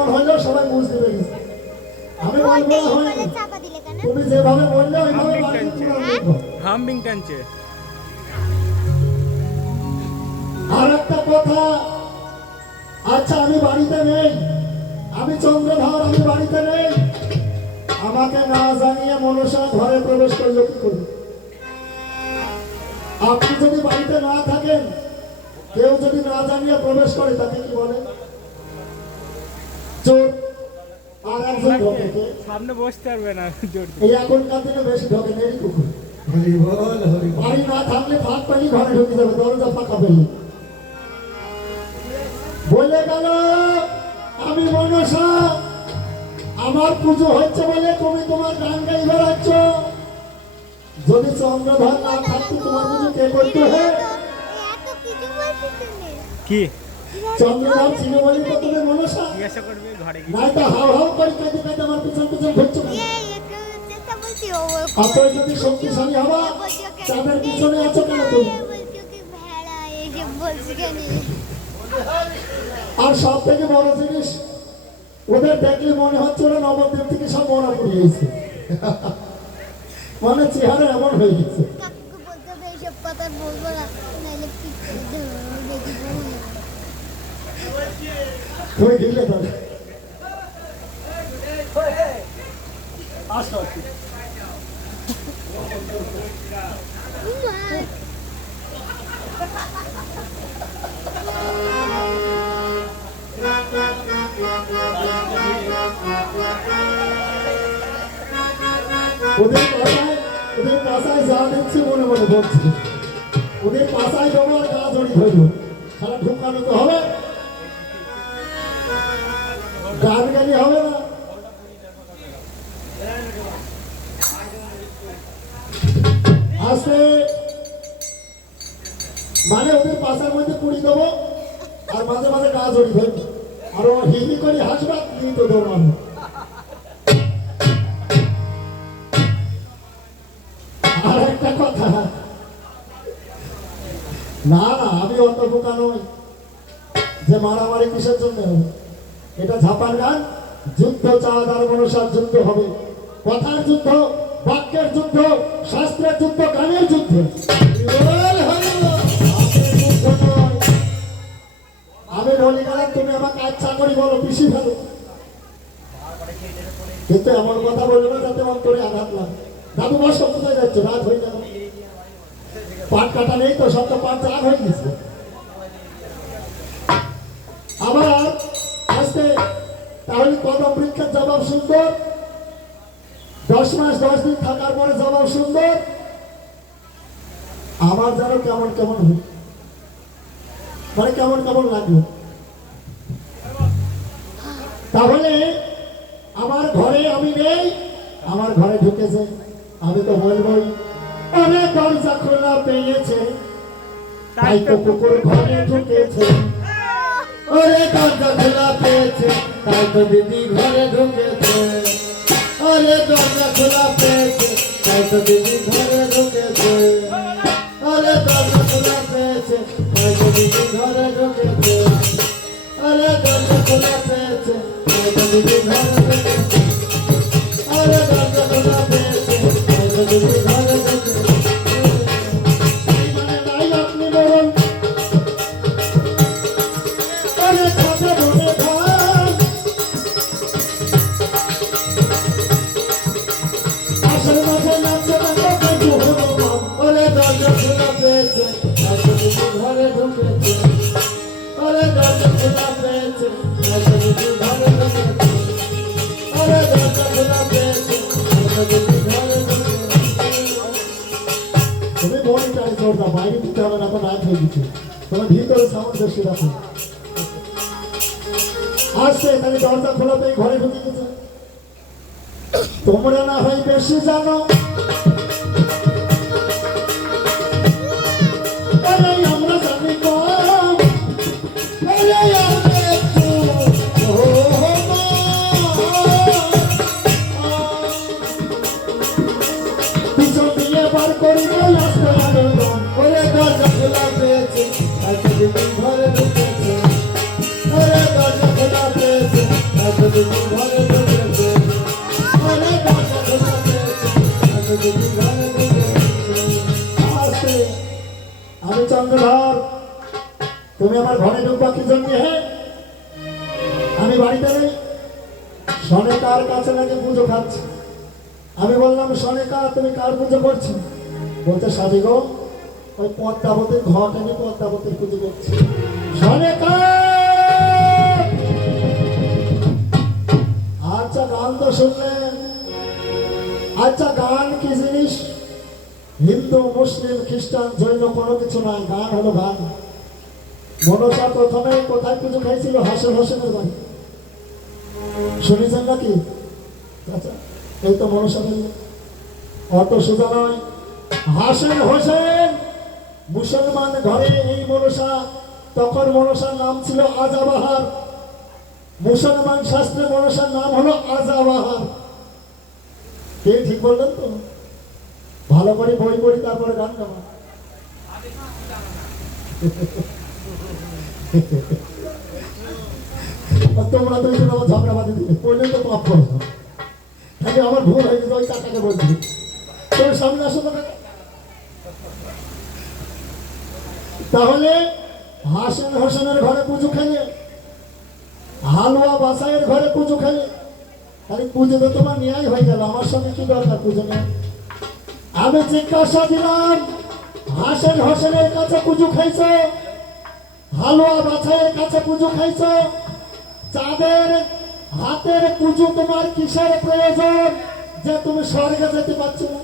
কেমন হইলো সবাই বুঝতে পেরেছে। আমি বলবো হয়নি, তুমি যেভাবে বললে ওইভাবে হামবিং টানছে। আর একটা কথা, আচ্ছা আমি বাড়িতে নেই, আমি চন্দ্রধর, আমি বাড়িতে নেই, আমাকে না জানিয়ে মনসা ঘরে প্রবেশ করলো কি করে? আপনি যদি বাড়িতে না থাকেন, কেউ যদি না জানিয়ে প্রবেশ করে তাকে কি বলে? চোর। আর একজন ঢোকে কে? সামনে বসতে পারবে না। এই এখনকার দিনে বেশি ঢোকে নেই কুকুর। বাড়ি না থাকলে ফাঁক পানি ঘরে ঢুকে যাবে, দরজা ফাঁকা পেলে। বলে গেল আমি মনসা, আমার পুজো হচ্ছে বলে তুমি তোমার গান গাই বেড়াচ্ছ। যদি চন্দ্রধর না থাকতো তোমার পুজো কে করতে হয়? কি চন্দ্রধর ছিল বলে তো তুমি মনসা। জিজ্ঞাসা করবে ঘরে গিয়ে। নাই তো হাও হাও করে কাঁদে কাঁদে আমার পিছন পিছন ঘুরছো। অতএব যদি শক্তিশালী হবা, চাঁদের পিছনে আছো কেন তুমি? আর সব থেকে বড় জিনিস, ওদের দেখলে মনে হচ্ছে ওরা নবদ্বীপ থেকে সব মরা পড়ে গেছে, মানে চেহারা এমন হয়ে গেছে। তুমি দিলে তাহলে ওদের পাশায় যা দিচ্ছে মনে মনে বলছে, ওদের পাশায় যাবো আর গা জড়ি ধরবো, সারা ঢুকানো তো হবে, গান গালি হবে না। আসতে মানে ওদের পাশার মধ্যে পুড়ি দেবো আর মাঝে মাঝে গা জড়ি ধরবো, আর ও হিহি করে হাসবা, তুমি তো দৌড়ানো। আর একটা কথা, না না আমি অত বোকা নই যে মারামারি কিসের জন্য হবে। এটা ঝাপান গান, যুদ্ধ চাঁদ আর মনসার যুদ্ধ হবে, কথার যুদ্ধ, বাক্যের যুদ্ধ, শাস্ত্রের যুদ্ধ, গানের যুদ্ধ। আমি বলি গেলাম তুমি আমাকে কাজ চাকরি বলো, পিসি ফেলো, কিন্তু এমন কথা বললো না যাতে অন্তরে আঘাত লাগে। দাদু বসো, কোথায় যাচ্ছ? রাত হয়ে যাবে, পাট কাটা নেই তো, সব তো পাট জাগ হয়ে গেছে। আবার আসতে তাহলে কদম বৃক্ষের জবাব সুন্দর, 10 মাস 10 দিন থাকার পরে জবাব সুন্দর, আমার যেন কেমন কেমন হল, মানে কেমন কেমন লাগলো। তাহলে আমার ঘরে আমি নেই, আমার ঘরে ঢুকেছে, আমি তো বলবই অনেক দরজা খোলা পেয়েছে, তাই তো কুকুর ঘরে ঢুকেছে। ওরে দরজা খোলা পেয়েছে, তাই তো দিদি ঘরে ঢুকেছে। ওরে দরজা খোলা পেয়েছে, তাই তো দিদি ঘরে ঢুকেছে। ওরে দরজা খোলা পেয়েছে, তাই তো দিদি ঘরে ঢুকেছে। ওরে দরজা খোলা পেয়েছে, তাই তো দিদি ঘরে ঢুকেছে। ওরে দরজা খোলা পেয়েছে, তাই তো দিদি ঘরে ঢুকেছে। মানে নাই আপনি বলুন, ওরে ছাদে বনে ধান, আষাঢ় মাসে নাচছে না কত হনুমান। ওরে দরজা খোলা পেয়েছে, তাই তো দিদি ঘরে ঢুকেছে। ওরে দরজা খোলা পেয়েছে, তাই তো দিদি ঘরে ঢুকেছে। ওরে দরজা খোলা পেয়েছে, তাই তো দিদি ঘরে ঢুকেছে। তুমি বড়ি চাই চোরটা, বাইরে দিতে হবে না, তো রাত হয়ে গেছে, তোমার ভিতরে সামনে বেশি রাখো। আসছে তাহলে দরজা খোলা পেয়ে ঘরে ঢুকে গেছে। তোমরা না হয় বেশি জানো, আরে আমরা জানি কম, আরে আমরা একটু পিছন দিয়ে বার করি আসতে আনন্দ। ওরে দরজা খোলা পেয়েছে, তাই তো দিদি ঘরে ঢুকেছে। ওরে দরজা খোলা পেয়েছে, তাই তো যদি ঘরে ঢুকেছে ওরে দরজা খোলা পেয়েছে আমি যদি ঘরে ঢুকেছে আসতে আমি চন্দ্রধর তুমি আমার ঘরে ঢুকবা কি জন্য হে আমি বাড়িতে নেই সনেকার কাছে নাকি পুজো খাচ্ছি আমি বললাম সনেকা তুমি কার পুজো করছো বলতে সাজি গো ওই পদ্মাবতীর ঘর টেনে পদ্মাবতীর পুজো করছি সনেকা আচ্ছা গান তো শুনলেন আচ্ছা গান কি জিনিস হিন্দু মুসলিম খ্রিস্টান জৈন কোনো কিছু নাই গান হলো গান মনসা প্রথমে কোথায় পুজো খাইছিল হাসন হোসেনের বাড়ি শুনেছেন নাকি আচ্ছা এই তো মনসা অত সোজা নয় হাসেন হোসেন মুসলমান ঘরে এই মনসা তখন মনসার নাম ছিল আজাবাহার মুসলমান শাস্ত্রে মনসার নাম হলো আজাবাহার কে ঠিক বললেন তো ভালো করে বই পড়ি তারপরে গান গাওয়া তোমরা তো এই আমার ঝগড়া বাঁধে দিলে পড়লে তো পাপ করো তাহলে আমার ভুল হয়ে গেছে ওই কাকাকে বলছি তোর সামনে আসো না তাহলে হাসেন হোসেনের ঘরে পুজো খেলে হালুয়া বাসাইয়ের ঘরে পুজো খেলে তাহলে পুজো তো তোমার ন্যায় হয়ে গেল আমার সঙ্গে কি দরকার পুজো নেই আমি জিজ্ঞাসা দিলাম হাসেন হোসেনের কাছে পুজো খাইছ হালুয়া বাছাইয়ের কাছে পুজো খাইছ চাঁদের হাতের পুজো তোমার কিসের প্রয়োজন যে তুমি স্বর্গে যেতে পারছো না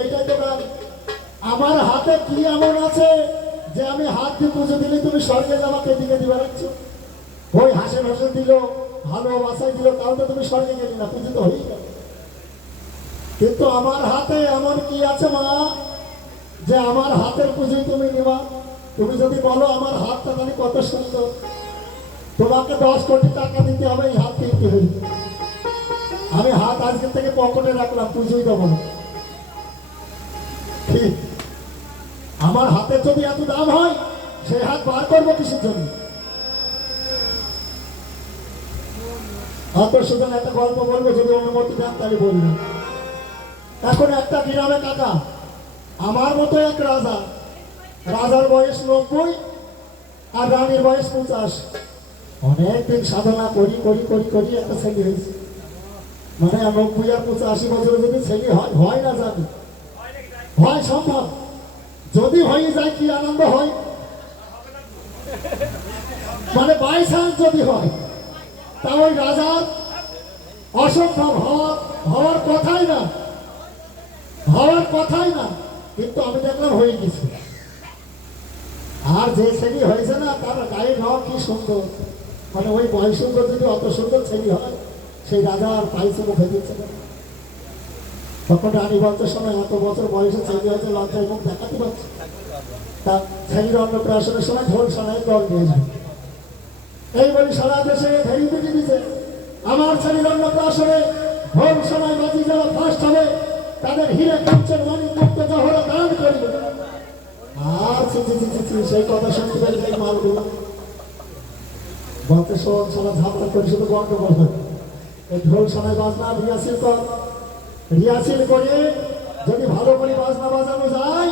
এইটাই তো গান আমার হাতে কি এমন আছে যে আমি হাত দিয়ে পুজো দিলে তুমি স্বর্গে যাওয়াকে দিকে দিবে রাখছো ওই হাসেন হোসেন দিল হালুয়া বাছাই দিল তাও তো তুমি স্বর্গে গেলি না পুজো তো হয়েই গেল কিন্তু আমার হাতে এমন কি আছে মা যে আমার হাতের পুজোই তুমি নিবা তুমি যদি বলো আমার হাতটা জানি কত সুন্দর তোমাকে 10 কোটি টাকা দিতে হবে এই হাত কিনতে হবে আমি হাত আজকে থেকে পকেটে রাখলাম পুজোই দেবো না ঠিক আমার হাতের যদি এত দাম হয় সেই হাত বার করবো কিসের জন্য অত সুতরাং একটা গল্প বলবো যদি অনুমতি দেন তাহলে বলবেন এখন একটা গ্রামে কাকা আমার মতো এক রাজা রাজার বয়স 90 আর রানীর বয়স 50 অনেকদিন সাধনা করি করি করি করি একটা ছেলে হয়েছে মানে 90 আর 85 বছরে যদি ছেলে হয় হয় না জানি হয় সম্ভব যদি হয়ে যায় কি আনন্দ হয় মানে বাই চান্স যদি হয় তা ওই রাজার অসম্ভব হওয়ার কথাই না হওয়ার কথাই না কিন্তু আমি দেখলাম হয়ে গেছে আর যে ছেলে হয়েছে না তার গায়ে রং কি সুন্দর মানে ওই বয়স সুন্দর যদি অত সুন্দর ছেলে হয় সেই রাজা আর পাইছে মুখে দিচ্ছে না তখন রানী বলতে সময় এত বছর বয়সে ছেলে হয়েছে লজ্জায় মুখ দেখাতে পারছে তা ছেলের অন্নপ্রাশনের সময় ঢোল সানায় দল দিয়ে যায় এই বলি সারা দেশে ঘেরি পিটি দিছে আমার ছেলের অন্নপ্রাশনে ঢোল সানায় বাজি যারা ফার্স্ট হবে তাদের হিরে কাঞ্চন মানিক মুক্ত জহরা দান করবে আর সেই কথা শুনতে পারি তাই মালগুলো বলতে শোন সারা ঝাপড়া করে শুধু গন্ডগোল হয় এই ঢোল সানায় বাজনা রিহার্সেল করে যদি ভালো করে বাজনা বাজানো যায়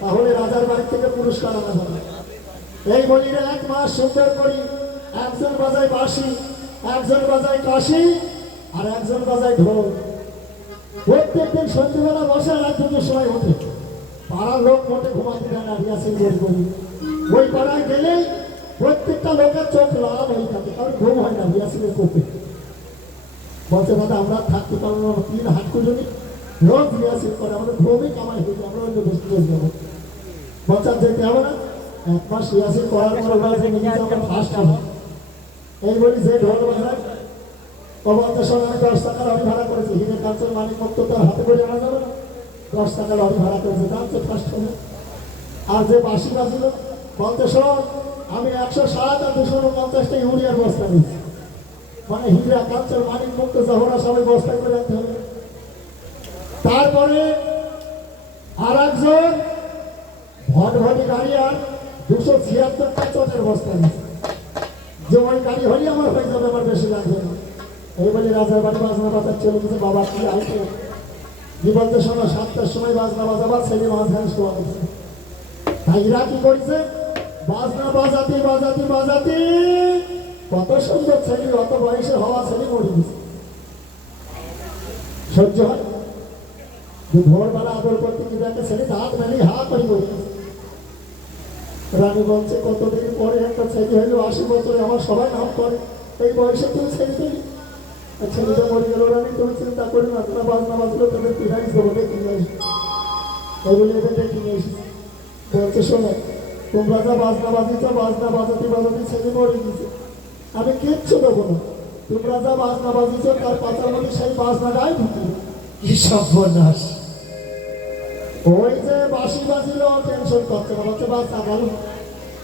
তাহলে রাজার বাড়ি থেকে পুরস্কার আনা যাবে এই বলিরে 1 মাস সুন্দর করি একজন বাজায় বাঁশি একজন বাজায় কাশি আর একজন বাজায় ঢোল প্রত্যেকদিন সন্ধ্যেবেলা বসে রাত 2টোর সময় ওঠে পাড়ার লোক মোটে ঘুমাতে দেয় না রিহার্সেল বের করি ওই পাড়ায় গেলেই প্রত্যেকটা লোকের চোখ লাল হয়ে থাকে কারণ ঘুম হয় না রিহার্সেলের কোপে বলছে দাদা আমরা থাকতে পারবো না 3 হাত করে রোজ রিহার্সেল করে আমাদের ঘুমই কামাই হয়েছে আমরা অন্য বস্তু যাবো বলছে যেতে হবে না 1 মাস রিহার্সেল করার পর বলছে নিজে আমরা ফার্স্ট হবে এই বলি যে ঢোল বাজায় ও বলতে সময় আমি 10 টাকা লরি ভাড়া করেছি হিরে কাঞ্চন মানিক মুক্ত তার হাতে করে আনা যাবে না 10 টাকা লরি ভাড়া করেছে দাম তো ফার্স্ট হবে আর যে বাঁশি বাজিল বলতে শোন আমি 160 আর 249টা ইউরিয়ার বস্তা নিয়েছি মানে হিরা কাঞ্চন মানিক মুক্ত জহরা সবাই বস্তায় করে আনতে হবে তারপরে আর একজন ভটভটি গাড়ি আর 276টা চটের বস্তা নিয়েছে যে ওই গাড়ি হলে আমার হয়ে যাবে, আমার বেশি লাগবে না। এই বলে রাজার বাড়ি বাজনা বাজার চলে গেছে। বাবা কি আইতে বিপদের সময় 7টার সময় বাজনা বাজাবার ছেলে মাঝখানে শোয়া গেছে। ভাইরা কি করছে, বাজনা বাজাতে বাজাতে বাজাতে কত সুন্দর ছেলে, অত বয়সে হওয়া ছেলে মরে গেছে। সহ্য হয়? ভোরবেলা আদর করতে কি দেখে ছেলে হাত মেলে হা করে মরে গেছে। রানী বলছে কতদিন পরে একটা ছেলে হইলো, 80 বছরে আমার সবাই নাম করে, এই বয়সে তুমি ছেলে তৈরি। ছেলেটা মরে গেল। রানী তুমি চিন্তা করি না, তোরা বাজনা বাজলো তোদের পিনাইস দেবো, ডেকে নিয়ে আসি। এই বলে এদের ডেকে নিয়ে এসেছি। বলছে শোনো, তোমরা যা বাজনা বাজিয়েছ, বাজনা বাজাতে বাজাতে ছেলে মরে গেছে, আমি কিচ্ছু দেবো না। তোমরা যা বাজনা বাজিয়েছ তার পাতার মধ্যে সেই বাজনাটাই ঢুকি। কি সর্বনাশ! ওই যে বাঁশি বাজিল টেনশন করতে বলছে, বাস আগাল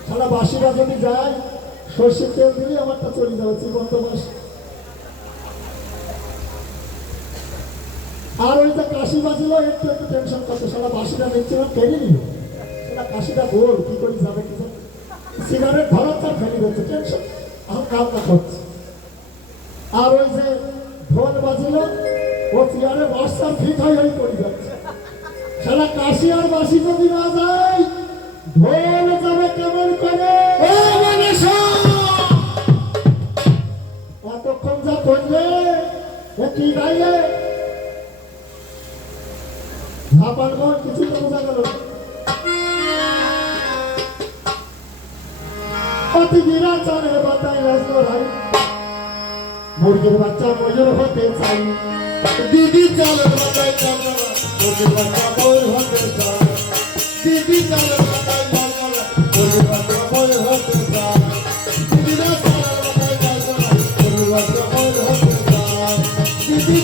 সারা বাঁশি বাজাতে যায়, সর্ষের তেল দিলে আমারটা চলে যাবে জীবন্ত মাস। আর ওই যে কাশি বাজিল একটু একটু টেনশন করতে, সারা বাঁশিটা দেখছিলাম ফেলে নিল, সেটা কাশিটা গোল কি করে যাবে কিছু, সিগারেট ধরার তার ফেলে দিচ্ছে টেনশন, এখন কামনা করছে। আর ওই যে ঢোল বাজিল, ও চেয়ারে বাসার ফিট হয়ে পড়ে যাচ্ছে। সারা কাশি আর বাঁশি যদি না যায়, ঢোল যাবে কেমন করে? এতক্ষণ যা করলে কি গাইলে ঝাপানগঞ্জ কিছু তো বোঝা গেল। অতি বিরাচারে বাতাই রাজলড়াই, মুরগির বাচ্চা ময়ূর হতে চাই। দিদি চালের বাতাই চালনা, মুরগির বাচ্চা ময়ূর হতে চাই। দিদি চালের বাতাই চালনা, মুরগির বাচ্চা ময়ূর হতে চাই। দিদিরা চালের বাতাই চালনা, মুরগির বাচ্চা ময়ূর হতে চাই। দিদি